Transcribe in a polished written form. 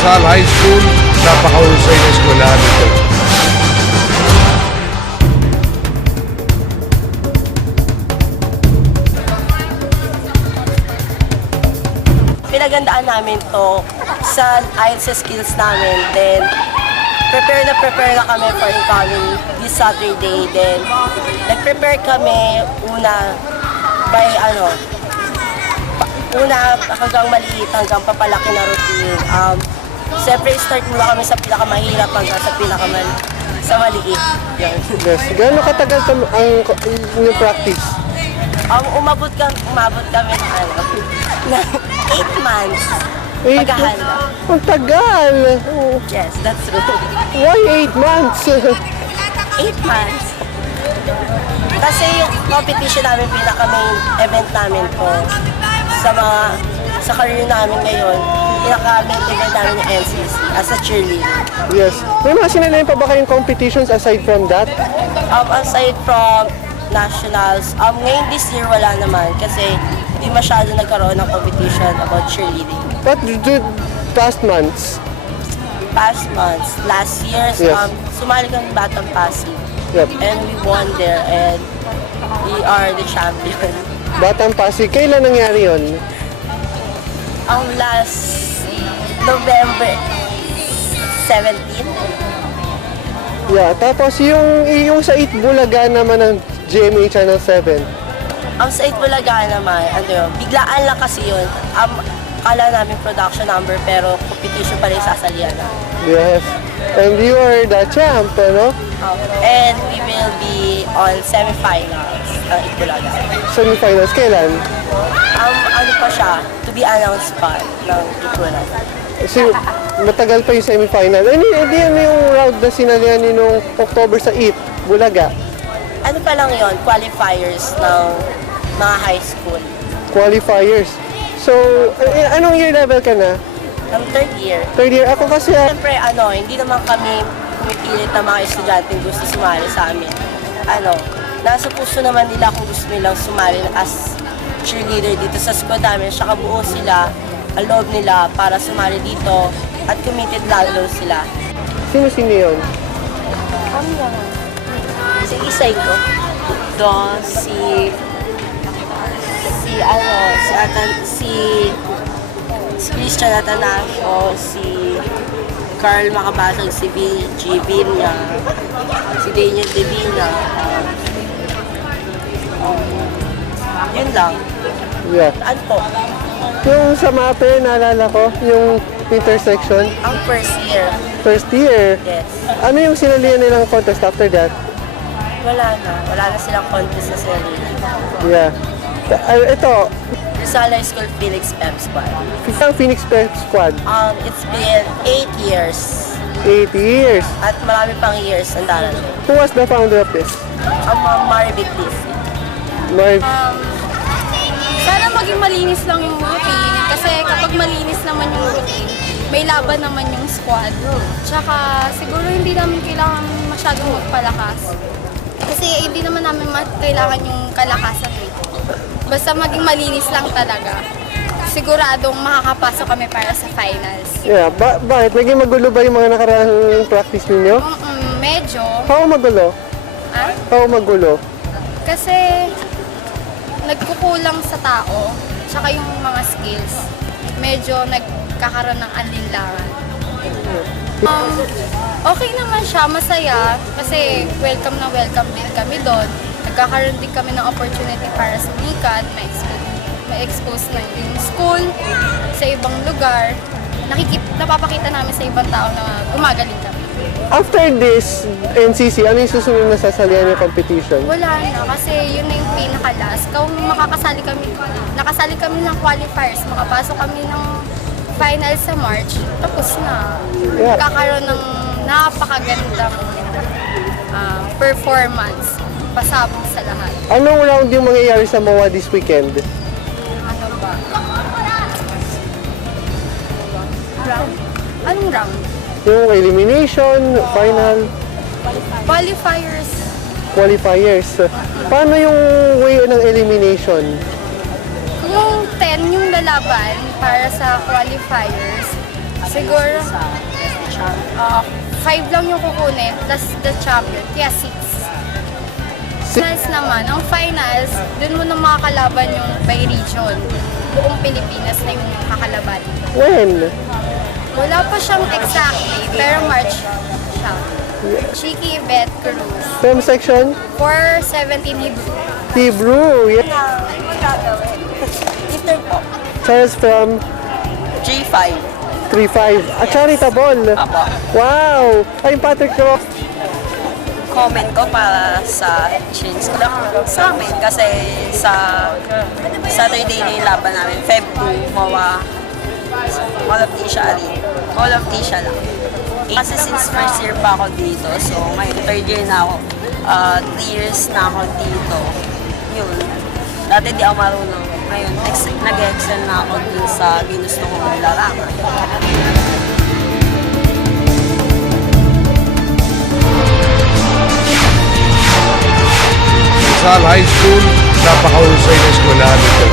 Lasal High School. Napakahusay na eskwelahan ito. Pinagandaan namin to sa IELTS skills namin. Then, prepare na kami for incoming this Saturday. Then, nag-prepare kami una hanggang maliit, hanggang papalaki na routine. Siyempre, start muna kami sa pinakamahirap hanggang sa maliit. Yan. Yes. Gaano katagal ang yung practice? Umabot kami ng 8 months. Paghahanda. Ang tagal! Yes, that's true. Why 8 months? 8 months. Kasi yung competition namin, pinaka-main event namin po sa career namin ngayon, pinaka-main event namin yung NCC as a cheerleader. Yes. May mga sinalayin pa ba kayong competitions aside from that? Aside from nationals, ngayon this year wala naman kasi hindi masyado nagkaroon ng competition about cheerleading. What did past months? Past months, last year, Yes. sumali kami Batang Pasig. Yep. And we won there and we are the champion. Batang Pasig. Kailan nangyari yun? Last November 17. Yeah. Tapos yung sa Itbulaga naman ng GMA Channel 7. Sa Itbulaga naman, biglaan lang kasi yun. Kala namin production number pero competition pa rin sasalihan na. Yes. And you are the champ, ano? And we will be on semifinals ng Itbulaga. Semifinals. Kailan? Ano pa siya, to be announced pa ng Itbulaga. Kasi matagal pa yung semifinal. Hindi ano yung round na sinalihan niyo nung October sa Bulaga? Ano pa lang yon, qualifiers ng mga high school. Qualifiers. So, anong year level ka na? Ng third year. Third year. Ako kasi, Siyempre, hindi naman kami pumipilit na mga estudyante gusto sumali sa amin. Nasa puso naman nila kung gusto nilang sumali as cheerleader dito sa school namin. Saka buo sila, ang loob nila para sumali dito at committed lalo sila. sino yun? Kami naman. Si Isay ko. Doon, si Christian Atanasio, si Carl Makabasag, si G. Virna, si Daniel Divina. Yun lang. Yeah. Ano po? Yung sa MAPE, naalala ko, yung intersection, Ang first year. first year. Yes. Ano yung sinalihan nilang contest after that? Wala na silang contest na sila. Yeah. Ito, Rizal High School Phoenix Pep Squad. isang Phoenix Pep Squad, It's been 8 years. 8 years. At marami pang years ang darating. Who was the founder of this? Maribig Liz. Marv. Sana maging malinis lang yung routine. Kasi kapag malinis naman yung routine, may laban naman yung squad. Tsaka siguro hindi namin kailangan masyadong magpalakas. Kasi hindi naman namin kailangan yung kalakasan eh. Basta maging malinis lang talaga. Siguradong makakapasok kami para sa finals. Yeah, bakit? Naging magulo ba yung mga nakaraang practice ninyo? Medyo. How magulo? Ah? How magulo? Kasi nagkukulang sa tao, tsaka yung mga skills, medyo nagkakaroon ng alinlangan. Okay naman siya, masaya, kasi welcome na welcome din kami doon. Nagkakaroon din kami ng opportunity para sumikat, ma-expose na yung school sa ibang lugar. Napapakita namin sa ibang tao na gumagaling kami. After this NCC, ano yung susunod na sasalihan yung competition? Wala na, kasi yun na yung pinaka-last. Kung nakasali kami ng qualifiers, makapasok kami ng final sa March, tapos na. Yeah. Kakaroon ng napakagandang performance, pasabog sa lahat. Anong round yung mangyayari sa MOA this weekend? Ano ba? Round? Anong round? Yung elimination, final, qualifiers. Paano yung way ng elimination? Kung 10 yung lalaban para sa qualifiers, Siguro, sa champion. 5 lang yung kukunin, plus the champion, kaya 6. Finals naman, ang finals, dun mo na makakalaban yung by region. Buong Pilipinas na yung kakalaban. When? Wala pa siyang exactly, pero March siya. Chiki Beth Cruz. From section? 417 Hebrew. Hebrew. Yeah. Ano magagawin? Ito po. Charles from J5. 3-5. Charitable. Apo. Wow! Ay, Patrick ko. Comment ko para sa change ko lang sa amin kasi sa Saturday na yung laban namin, Feb 2, MOA, Mall of Tisha Ali. Mall of Tisha lang. Kasi since first year pa ako dito, so ngayon third year na ako. 3 years na ako dito. Yun. Dati di ako marunong. Ngayon, nag-excel na ako dun sa ginusto kong larangan. Rizal High School, napakahusay na eskwelahan ito.